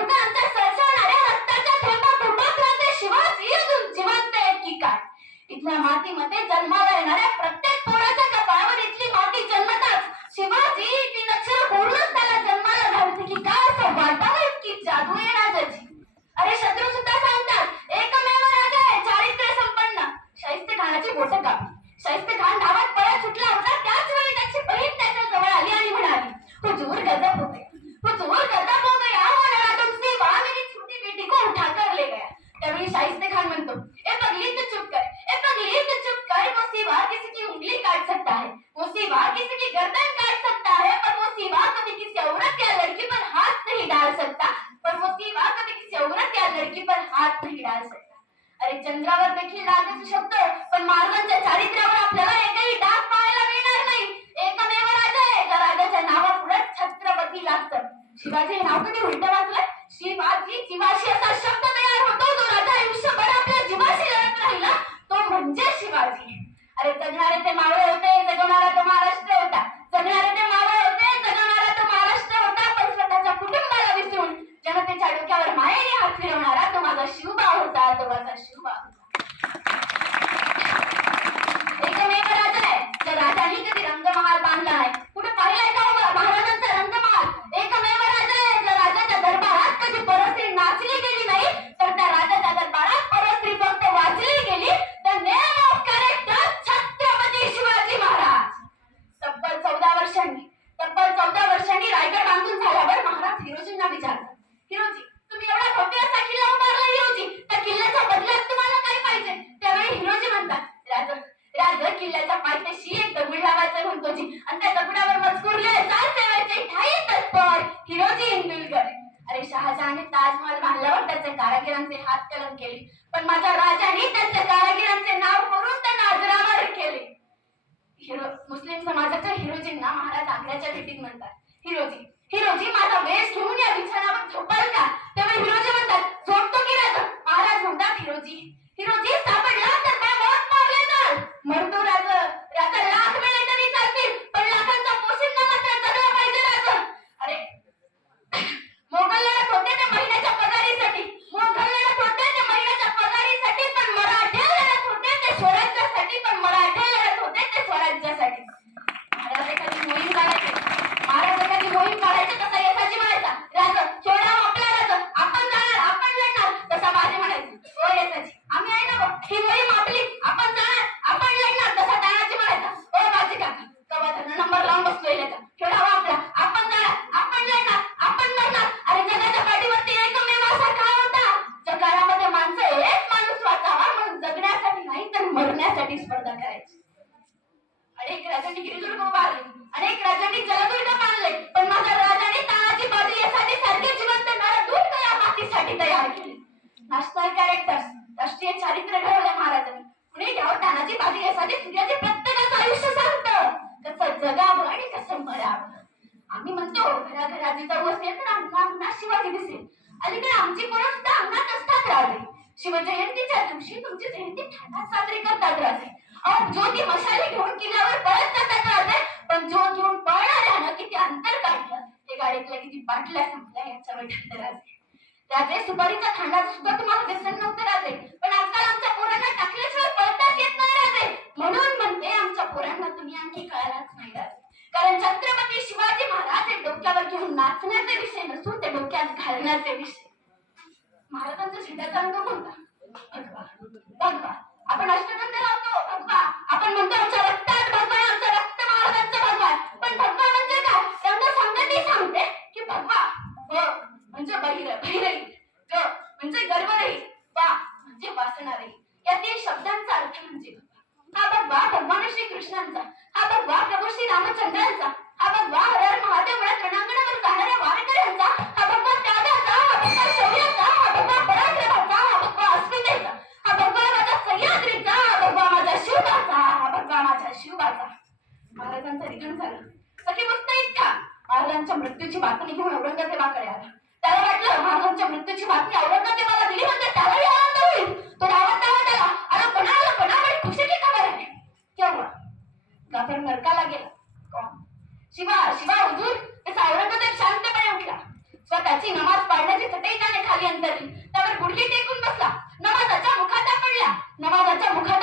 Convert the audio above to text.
नाही सळसळणाऱ्या रक्ताच्या थेंबा फुटत राहते शिवाजी अजून जिवंत आहे की काय इथल्या मातीमध्ये जन्माला येणाऱ्या उंगली काट सकता है। वो सिवा किसी की गर्दन काट सकता है पर वो सिवा कभी किसी औरत या लड़की पर हाथ नहीं डाल सकता। पर वो सिवा कभी किसी औरत या लड़की पर हाथ नहीं डाल सकता। अरे चंद्रावर देखील डाग असू शकतो पण मार्गांच्या चारित्र्यावर आपल्याला एकही डाग पाहायला मिळणार नाही। एकमेव राजा आहे ज्या राजाच्या नावापुढे छत्रपती लागतं शिवाजी हे नाव कधी उलट वाचलं शिवाजी जीवाशी असा शब्द तयार होतो जो राजा आयुष्यभर आपल्या जीवाशी लढत राहिला तो म्हणजे शिवाजी अरे जगणारे ते मावळे होते जगवणारा तो महाराष्ट्र होता जगणारे ते मावळे होते जगवणारा तो महाराष्ट्र होता पण स्वतःच्या कुटुंबाला विसरून जनतेच्या डोक्यावर मायेने हात फिरवणारा तो माझा शिवबा होता तो माझा शिवबा होता एकमेव राजा आहे त्या राजाने कधी रंगमहाल बांधला आहे कुठे पाहिलाय का हो महाराजांचा रंगमहाल एकमेव राजा आहे ज्या राजाच्या दरबारात कधी परस्त्री नाचली गेली नाही तर त्या राजाच्या दरबारात परस्त्री फक्त वाचली गेली तर name of character Chhatrapati Shivaji Maharaj तब्बल चौदा वर्षांनी तब्बल चौदा वर्षांनी रायगड बांधून झाल्यावर महाराज हिरोजींना विचारतात हिरोजी तुम्ही एवढा भव्य असा किल्ला उभारला हिरोजी त्या किल्ल्याच्या बदल्यात तुम्हाला काय पाहिजे त्यावेळी हिरोजी म्हणतात राज राज किल्ल्याच्या पायथ्याशी एक दगड लावायचं म्हणतो जी आणि त्या दगडावर मजकूर लिहिले चाल सेवायचे ठाई तत्पर हिरोजी इंदुलकर अरे शहाजहाने ताजमहल बांधल्यावर त्याचे कारागिरांचे हात कलम केले. पण माझ्या राजाने त्याचे कारागिरांचे नाव करून त्यांना अजरामर केले. हिरो मुस्लिम समाजाच्या हिरोजींना महाराज आग्र्याच्या भेटीत म्हणतात. हिरोजी हिरोजी माझा वेश घेऊन या बिछाणावर झोपाल का तेव्हा हिरोजी म्हणतात झोपतो की राजा महाराज म्हणतात हिरोजी हिरोजी साठी तयार केले. नॅशनल कॅरेक्टर्स राष्ट्रीय चारित्र्य घडवले महाराजांनी. पुणे घ्यावं तानाजी बाजी यासाठी सूर्याचे प्रत्येकाचं आयुष्य सांगतं. कसं जगावं आणि कसं मरावं. आम्ही म्हणतो घराघराची चव असेल तर अंगणा शिवाजी दिसेल. अलीकडे आमची पोरं सुद्धा अंगणात असतात राजे. शिवजयंतीच्या दिवशी तुमची जयंती ठाण्यात साजरी करतात राजे. अहो ज्योती मशाली घेऊन किल्ल्यावर पळत जातात राजे. पण ज्योत घेऊन पळणाऱ्यानं किती अंतर काढलं. ते गाडीतल्या किती बाटल्या संपल्या याच्यावर. ठरतं राजे सुपारीचा सुपारीच्या सुद्धा तुम्हाला व्यसन नव्हतं राजे. पण आजकाल आमच्या पोरांना टाकल्याशिवाय पळताच येत नाही राजे. म्हणून म्हणते आमच्या पोरांना तुम्ही आणखी कळालाच नाही राजे. कारण छत्रपती शिवाजी महाराज हे डोक्यावर घेऊन नाचण्याचे विषय नसून ते डोक्यात घालण्याचे विषय. महाराजांचा शिट्याचा अंग कोणता? भगवा. भगवा. आपण अष्टगंध लावतो भगवा. आपण म्हणतो आमच्या रक्तात भगवा आमचं रक्त महाराजांचं भगवा. पण भगवा म्हणजे काय रंग संगती सांगते की भगवा व म्हणजे बहिर बहिरही ग म्हणजे गर्वरही वा म्हणजे वासणारही या तीन शब्दांचा अर्थ म्हणजे भगवा. हा भगवा भगवान श्री कृष्णांचा हा भगवा प्रभू श्री रामचंद्रांचा हा भगवा हर हर महादेव रणांगणावर जाणाऱ्या वारकऱ्यांचा. हा भगवा त्यागाचा. हा भगवा शौर्याचा. हा भगवा पराक्रमाचा. हा भगवा अस्मितेचा. हा भगवा माझा सह्याद्रीचा. हा भगवा माझ्या शिवबाचा हा भगवा माझ्या शिवबाचा महाराजांचं निधन झालं. सखी मुस्तैद इतका. महाराजांच्या मृत्यूची बातमी घेऊन औरंगजेबाकडे आला. त्याला वाटलं महाराजांच्या मृत्यूची बातमी औरंगजेबा पाडण्याची त्याने खाली अंतरली त्यावर गुडघे टेकून बसला. नमाजाच्या मुखात पडला नमाजाच्या मुखात